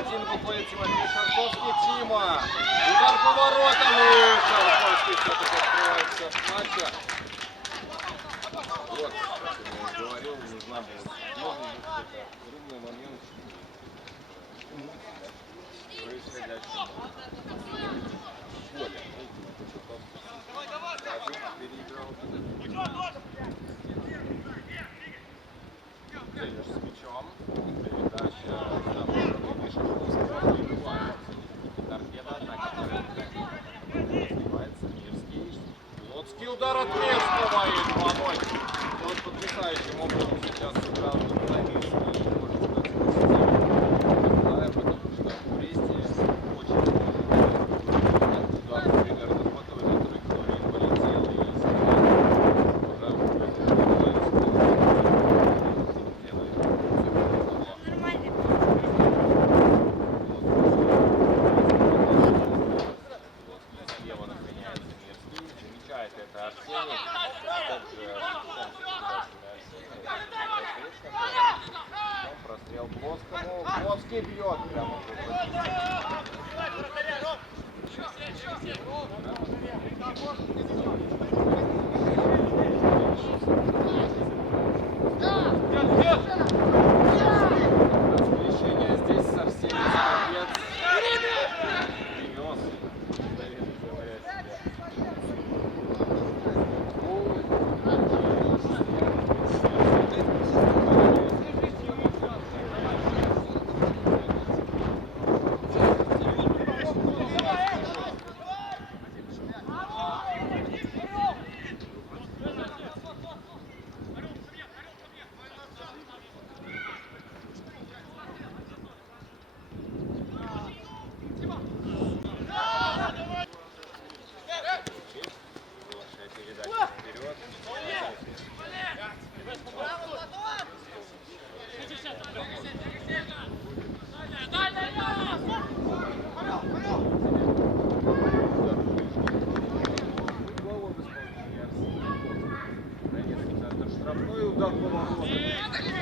Один выходит Тимофей Шарковский. Тима. Удар поворотом. И Шарковский все-таки открывается от матча. Вот, как я говорил, нужна была какой-то трудный момент происходящего. Поле. Переиграл. Тренер с мячом. Передача. Лоцкий удар от Мирского и 2-0. Вот потрясающим образом сейчас сыграл футболист. Можно сказать, потому что в Бресте очень удар примерно по той же траектории полетел и это Арсений, прострел Плоскому, Плоский бьет прямо в Расплещение здесь со всеми капец. Штрафной удар по воротам.